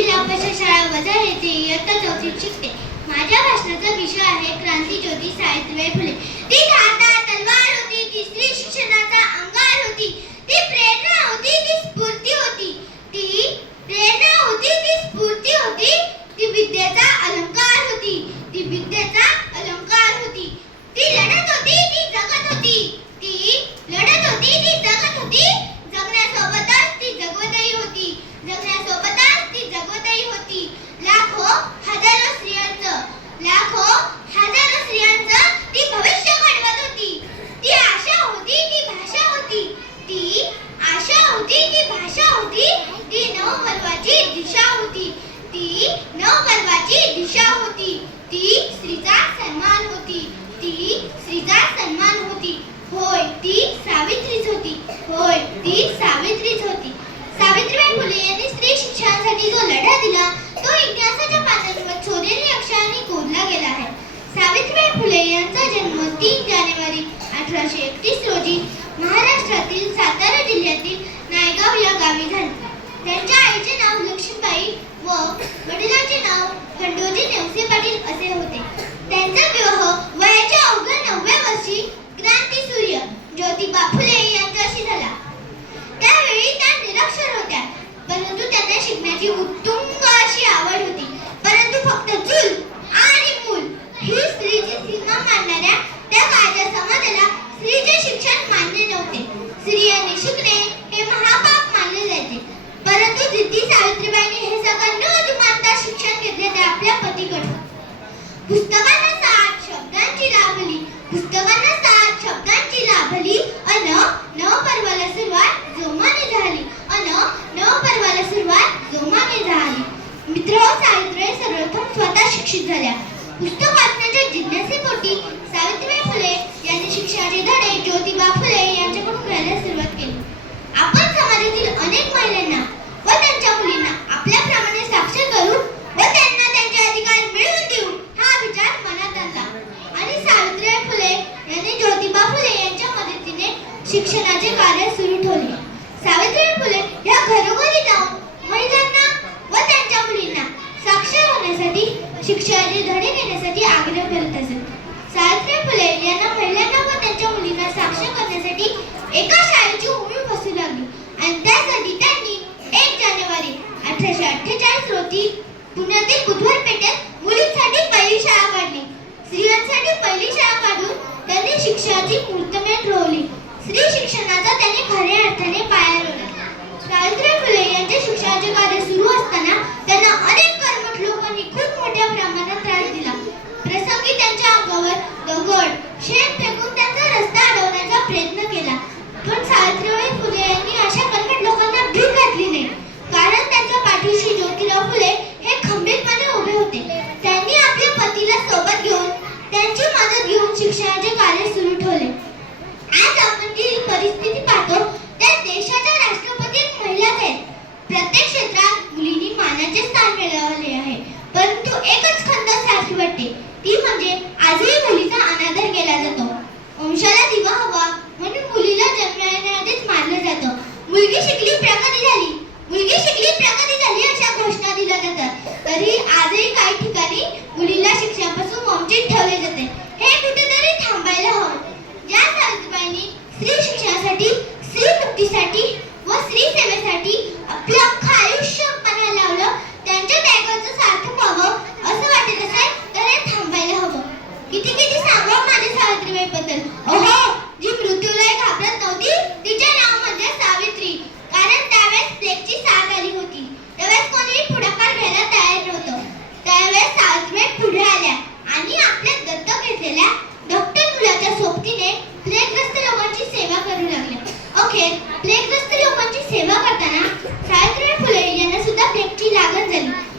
जिल्हा परिषद शाळा वजा येथे इयत्ता चौथीत शिकते. माझ्या भाषणाचा विषय आहे क्रांती ज्योती सावित्रीबाई फुले. ती धाता तलवार होती ती स्त्री शिक्षणाचा अंगार होती ती प्रेरणा होती ती स्फूर्ती होती ती प्रेरणा होती ती स्फूर्ती होती ती विद्येचा अलंकार होती ती विद्येचा अलंकार होती ती लढत होती ती जगत होती ती लढत होती ती जगत होती जगण्यासोबतच ती जगवतही होती जगण्यासोबतच ती जगवतही होती लाखो हजारो स्त्रियांचं लाखो हजारो स्त्रियांचं ती भविष्य घडवत होती ती आशा होती ती भाषा होती ती आशा होती ती भाषा होती ती नवपर्वाची दिशा होती ती नवपर्वाची दिशा होती ती स्त्रीचा सन्मान होती. ती स्त्रीचा सन्मान होती. होय ती सावित्रीच होती. होय ती सावित्रीच होती. सावित्रीबाई फुले यांनी स्त्री शिक्षणासाठी जो लढा दिला तो इतिहासाच्या पानांवर छोरेली अक्षरांनी कोरला गेला आहे. सावित्रीबाई फुले यांचा जन्म तीन जानेवारी अठराशे एकतीस रोजी महाराष्ट्रातील सातारा जिल्ह्यातील नायगाव या गावी झाला. त्यांच्या आईचे नाव लक्ष्मीबाई व वडिला जिज्ञासेपोटी सावित्रीबाई फुले यांनी शिक्षणाचे धडे ज्योतिबा फुले यांच्याकडून घ्यायला सुरुवात केली. आपण समाजातील अनेक महिलांना व त्यांच्या मुलींना आपल्याप्रमाणे साक्षर करून व त्यांना त्यांचे अधिकार मिळवून देऊ हा विचार मनात आणला. आणि सावित्रीबाई फुले यांनी ज्योतिबा फुले यांच्या मदतीने शिक्षणाचे कार्य सुरू ठेवले. सावित्रीबाई फुले या घरोघरी जाऊन महिलांना व त्यांच्या मुलींना साक्षर होण्यासाठी शिक्षणाचे धडे घेण्यासाठी आग्रह करत फुले यांना पहिल्यांदा व त्यांच्या मुलींना साक्ष करण्यासाठी एका शाळेची उभी बसू लागली. आणि त्यासाठी त्यांनी एक जानेवारी अठराशे अठ्ठेचाळीस रोजी पुण्यातील बुधवार पेठेत मुलींसाठी पहिली शाळा काढली. स्त्रियांसाठी पहिली शाळा काढून त्यांनी शिक्षणाची मूर्तमेढ रोवली. स्त्री शिक्षणाचा त्यांनी खऱ्या अर्थाने पाया रोवला सावित्रीबाई फुले यांचे शिक्षणाचे कार्य सुरू असताना त्यांना अनेक कर्मठ लोकांनी खूप मोठ्या प्रमाणात त्रास दिला प्रसंगी त्यांच्या अंगावर दगड शेत फेकून त्यांचा रस्ता अडवण्याचा प्रयत्न केला. पण सावित्रीबाई फुले यांनी अशा कनकट लोकांना भीक घातली नाही कारण त्यांच्या पाठीशी ज्योतिराव फुले हे खंबीरपणे उभे होते. त्यांनी आपल्या पतीला सोबत घेऊन त्यांची मदत घेऊन शिक्षणाचे कार्य सुरू ठेवले. आज आपण जी परिस्थिती पाहतो त्या देशाच्या राष्ट्रपती एक महिलाच आहेत प्रत्येक क्षेत्रात मुलींनी मानाचे स्थान मिळवले आहे. परंतु एकच खंत सारखी वाटते. ती म्हणजे आजही मुलीचा अनादर केला जातो. वंशाला दिवा हवा म्हणून मुलीला जन्मण्याआधीच मारलं जातं. मुलगी शिकली प्रगती झाली. मुलगी शिकली प्रगती झाली अशा घोषणा दिल्या जातात. तरी आजही काही Listen.